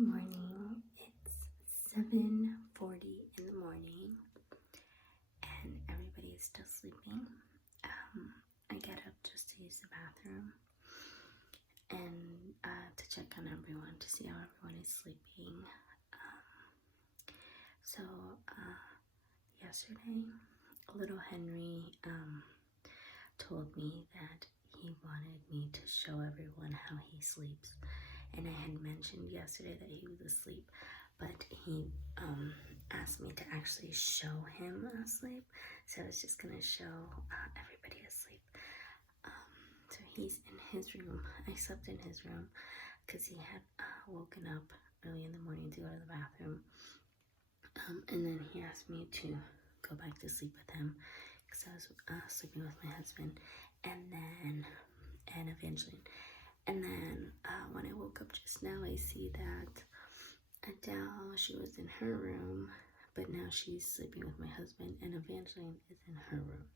Good morning. It's 7:40 in the morning and everybody is still sleeping. I get up just to use the bathroom and to check on everyone to see how everyone is sleeping. So yesterday, little Henry told me that he wanted me to show everyone how he sleeps. And I had mentioned yesterday that he was asleep, but he asked me to actually show him asleep. So I was just gonna show everybody asleep. So he's in his room. I slept in his room because he had woken up early in the morning to go to the bathroom. And then he asked me to go back to sleep with him because I was sleeping with my husband. And eventually. And then when I woke up just now, I see that Adele, she was in her room, but now she's sleeping with my husband, and Evangeline is in her room.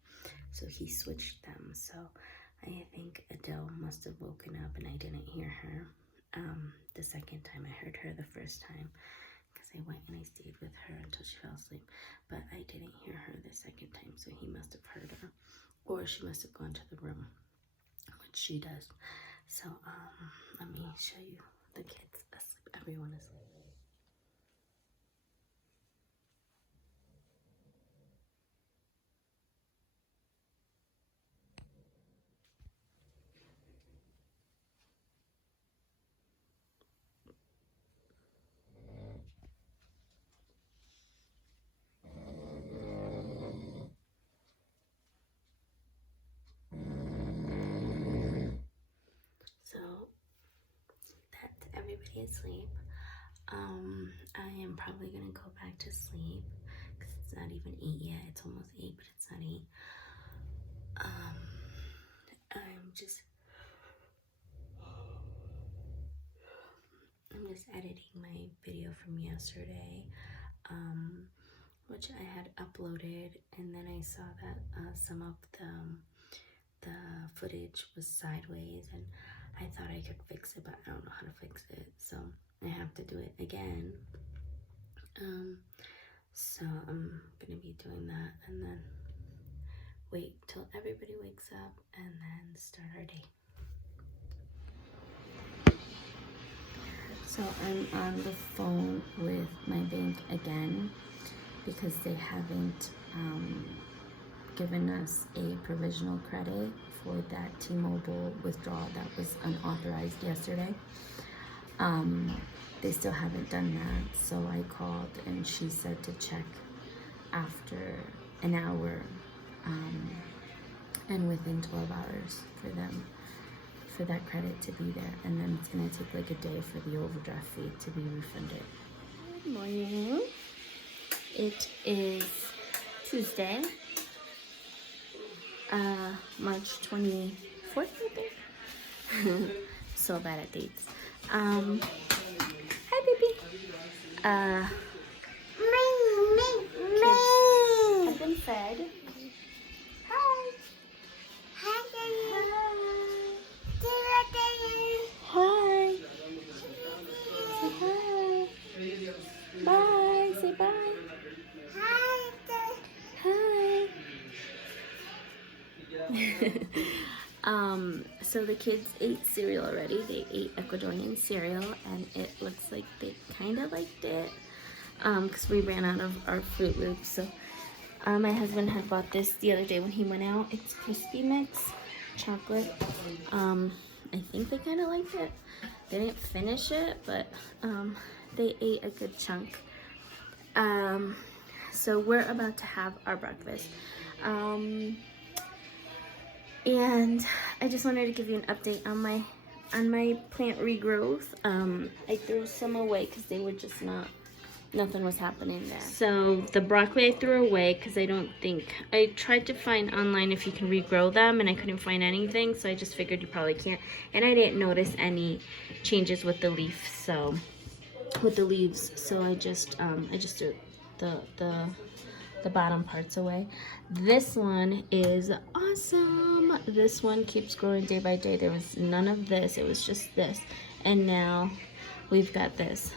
So he switched them. So I think Adele must have woken up and I didn't hear her the second time. I heard her the first time because I went and I stayed with her until she fell asleep, but I didn't hear her the second time. So he must have heard her, or she must have gone to the room, which she does. So let me show you the kids asleep. Everyone is asleep. So that's everybody asleep. I am probably gonna go back to sleep because it's not even 8 yet. It's almost 8, but it's not 8. I'm just editing my video from yesterday, which I had uploaded, and then I saw that some of the footage was sideways, and I thought I could fix it, but I don't know how to fix it, so I have to do it again. So I'm gonna be doing that and then wait till everybody wakes up and then start our day. So I'm on the phone with my bank again because they haven't given us a provisional credit for that T-Mobile withdrawal that was unauthorized yesterday. They still haven't done that, so I called and she said to check after an hour and within 12 hours for that credit to be there, and then it's gonna take like a day for the overdraft fee to be refunded. Good morning. It is Tuesday, March 24th, I think. So bad at dates. Hi, baby. Kids have been fed. Hi. Hi. Hi. Say hi. Bye. Say bye. Hi. So the kids ate cereal already. They ate Ecuadorian cereal, and it looks like they kind of liked it because we ran out of our Fruit Loops. So my husband had bought this the other day when he went out. It's Crispy Mix chocolate. I think they kind of liked it. They didn't finish it, but they ate a good chunk. So we're about to have our breakfast. And I just wanted to give you an update on my plant regrowth. I threw some away because they were just nothing was happening there. So the broccoli I threw away because I tried to find online if you can regrow them, and I couldn't find anything, so I just figured you probably can't. And I didn't notice any changes with the leaves, so I just threw the bottom parts away. This one is awesome. This one keeps growing day by day. There was none of this. It was just this. And now we've got this.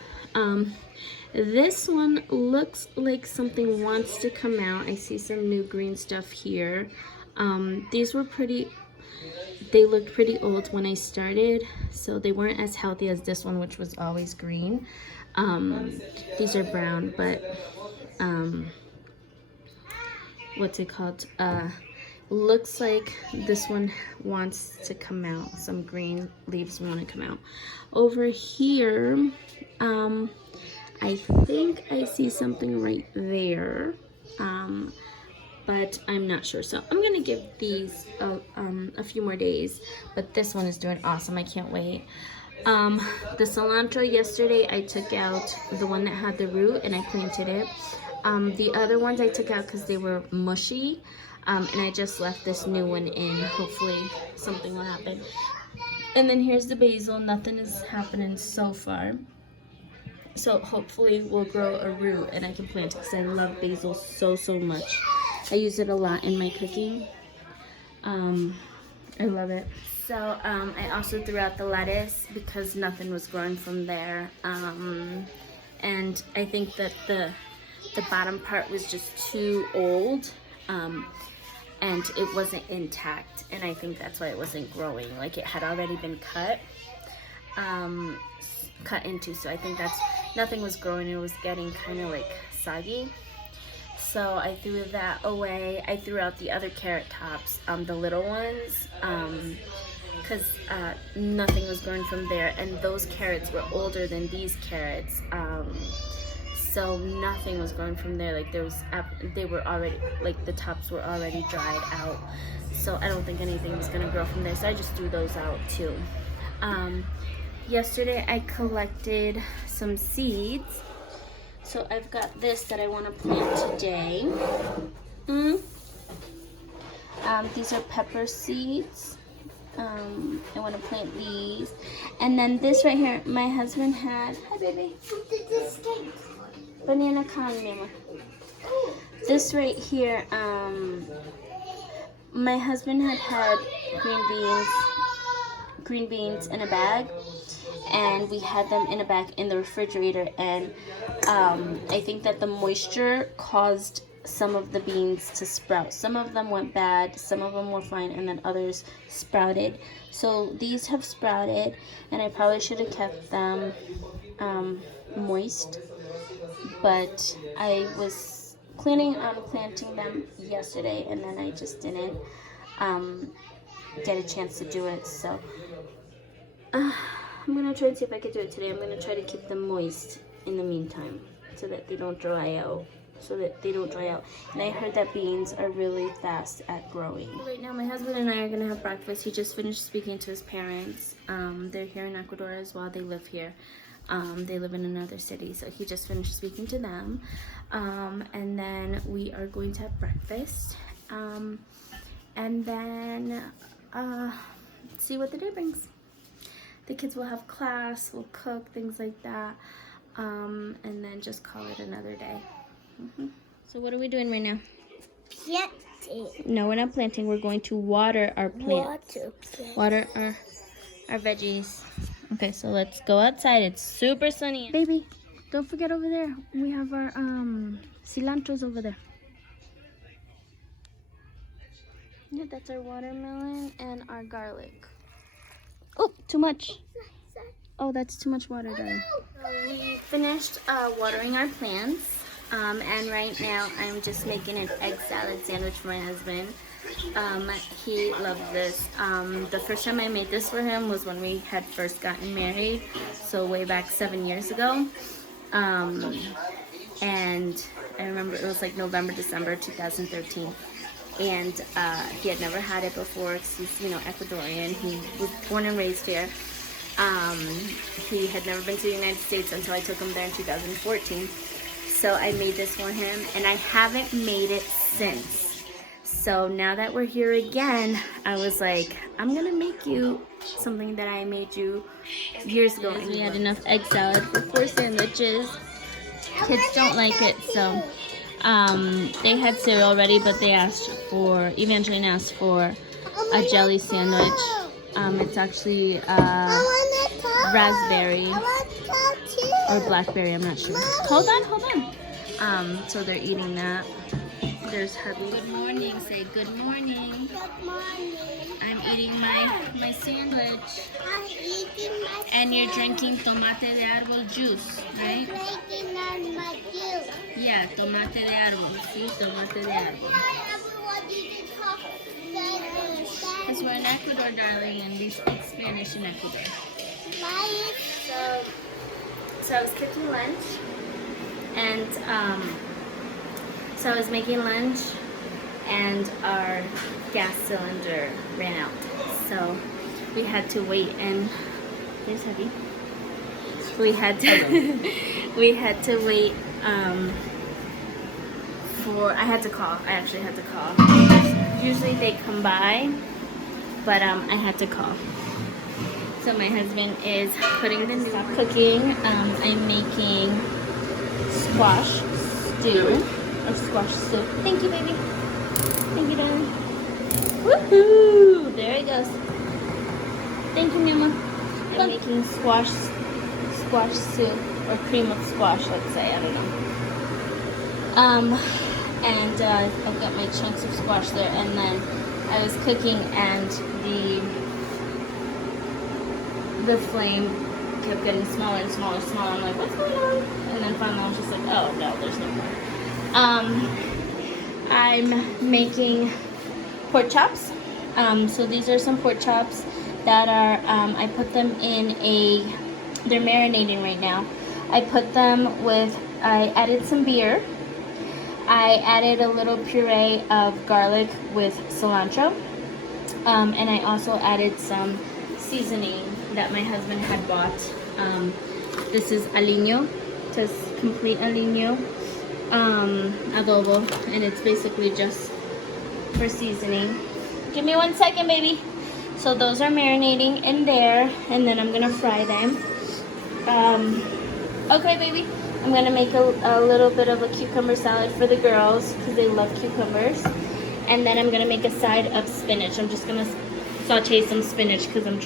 This one looks like something wants to come out. I see some new green stuff here. These were they looked pretty old when I started, so they weren't as healthy as this one, which was always green. These are brown, but what's it called? Looks like this one wants to come out. Some green leaves want to come out. Over here, I think I see something right there, but I'm not sure. So I'm gonna give these a few more days, but this one is doing awesome. I can't wait. The cilantro yesterday, I took out the one that had the root and I planted it. The other ones I took out because they were mushy, and I just left this new one in. Hopefully something will happen. And then here's the basil. Nothing is happening so far. So hopefully we'll grow a root and I can plant it because I love basil so much. I use it a lot in my cooking. I love it. So I also threw out the lettuce because nothing was growing from there. And I think that the bottom part was just too old, and it wasn't intact. And I think that's why it wasn't growing. Like, it had already been cut into, so I think that's, nothing was growing. It was getting kind of like soggy. So I threw that away. I threw out the other carrot tops, the little ones, because nothing was growing from there, and those carrots were older than these carrots, so nothing was growing from there. Like, they were already, like, the tops were already dried out, so I don't think anything was gonna grow from there, so I just threw those out too. Yesterday I collected some seeds, so I've got this that I want to plant today. These are pepper seeds. I want to plant these. And then this right here, my husband had, hi baby, banana con, mama. This right here, my husband had green beans in a bag, and we had them in a bag in the refrigerator, and I think that the moisture caused some of the beans to sprout. Some of them went bad, some of them were fine, and then others sprouted. So these have sprouted, and I probably should have kept them moist, but I was planning on planting them yesterday, and then I just didn't get a chance to do it. So I'm gonna try to see if I can do it today. I'm gonna try to keep them moist in the meantime, so that they don't dry out. And I heard that beans are really fast at growing. Right now my husband and I are gonna have breakfast. He just finished speaking to his parents. They're here in Ecuador as well. They live here. They live in another city, so he just finished speaking to them. And then we are going to have breakfast. And then see what the day brings. The kids will have class, we'll cook, things like that, and then just call it another day. So what are we doing right now? Planting. No, we're not planting. We're going to water our plants. Water our veggies. Okay, so let's go outside. It's super sunny. Baby, don't forget over there. We have our cilantros over there. Yeah, that's our watermelon and our garlic. Oh, too much. Oh, that's too much water, darling. So we finished watering our plants. And right now I'm just making an egg salad sandwich for my husband. He loves this. The first time I made this for him was when we had first gotten married, so way back 7 years ago. And I remember it was like November, December 2013. And he had never had it before because he's, you know, Ecuadorian. He was born and raised here. He had never been to the United States until I took him there in 2014. So I made this for him, and I haven't made it since. So now that we're here again, I was like, I'm gonna make you something that I made you years ago. We had enough egg salad for 4 sandwiches. Kids don't like it, so they had cereal already, but they Evangeline asked for a jelly sandwich. It's actually raspberry. or blackberry, I'm not sure. Hold on, hold on. So they're eating that. There's hubby. Good morning. Say good morning. Good morning. I'm eating my sandwich. I'm eating my And you're drinking tomate de árbol juice, right? drinking on my juice. Yeah, tomate de árbol. Sí, tomate de árbol. Why everyone didn't talk Spanish? Because we're in Ecuador, darling, and we speak Spanish in Ecuador. Why is So I was cooking lunch, and so I was making lunch, and our gas cylinder ran out. So we had to wait, and there's heavy. We had to wait I had to call. I actually had to call. Usually they come by, but I had to call. So my husband is putting the new cooking. I'm making squash stew or squash soup. Thank you, baby. Thank you, darling. Woohoo! There it goes. Thank you, Mama. I'm making squash soup or cream of squash. Let's say, I don't know. And I've got my chunks of squash there, and then I was cooking, and the flame kept getting smaller and smaller and smaller. I'm like, what's going on? And then finally I was just like, oh no, there's no more. I'm making pork chops. So these are some pork chops that are, I put them in they're marinating right now. I added some beer. I added a little puree of garlic with cilantro. And I also added some seasoning that my husband had bought. This is aliño, just complete aliño adobo, and it's basically just for seasoning. Give me 1 second, baby. So those are marinating in there, and then I'm gonna fry them. Okay, baby. I'm gonna make a little bit of a cucumber salad for the girls because they love cucumbers, and then I'm gonna make a side of spinach. I'm just gonna saute some spinach because I'm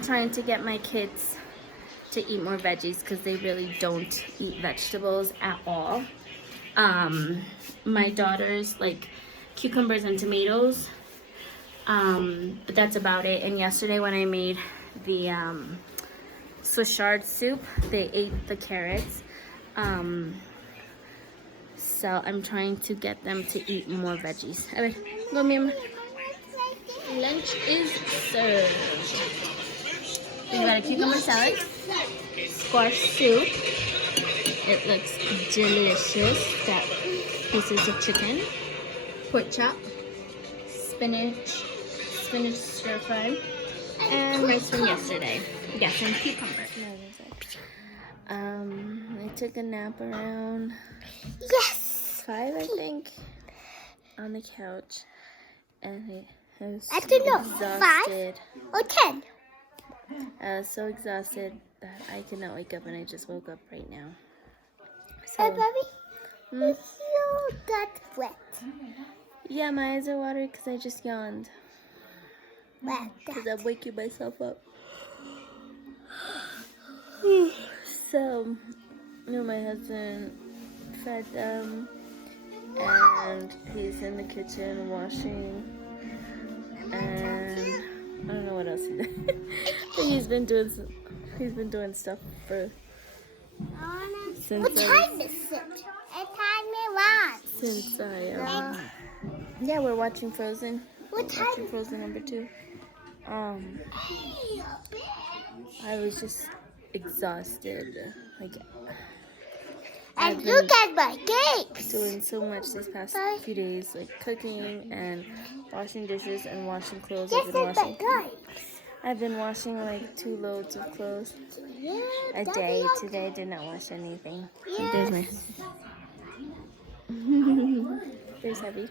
trying to get my kids to eat more veggies because they really don't eat vegetables at all. My daughters like cucumbers and tomatoes, but that's about it. And yesterday when I made the Swiss chard soup, they ate the carrots. So I'm trying to get them to eat more veggies. A ver, go, Mima. Lunch is served. We got a cucumber salad, squash soup. It looks delicious. Got pieces of chicken, pork chop, spinach stir fry, and rice from yesterday. Yeah, some cucumber. I took a nap around 5, I think, on the couch, and I was so exhausted. 5 or 10. I was so exhausted that I could not wake up, and I just woke up right now. Hey, So, baby, you got wet. yeah, my eyes are watery because I just yawned. Wet. Because I'm waking myself up. So, my husband fed them, and he's in the kitchen washing, and I don't know what else he did. But he's been doing stuff since What time is it? What time is it? yeah, we're watching Frozen. What time? Watching Frozen number 2. I was just exhausted. Like, And look at my cakes. doing so much these past few days, like cooking and washing dishes and washing clothes. I've been washing like 2 loads of clothes a day. Today I did not wash anything. Yeah. There's my there's heavy.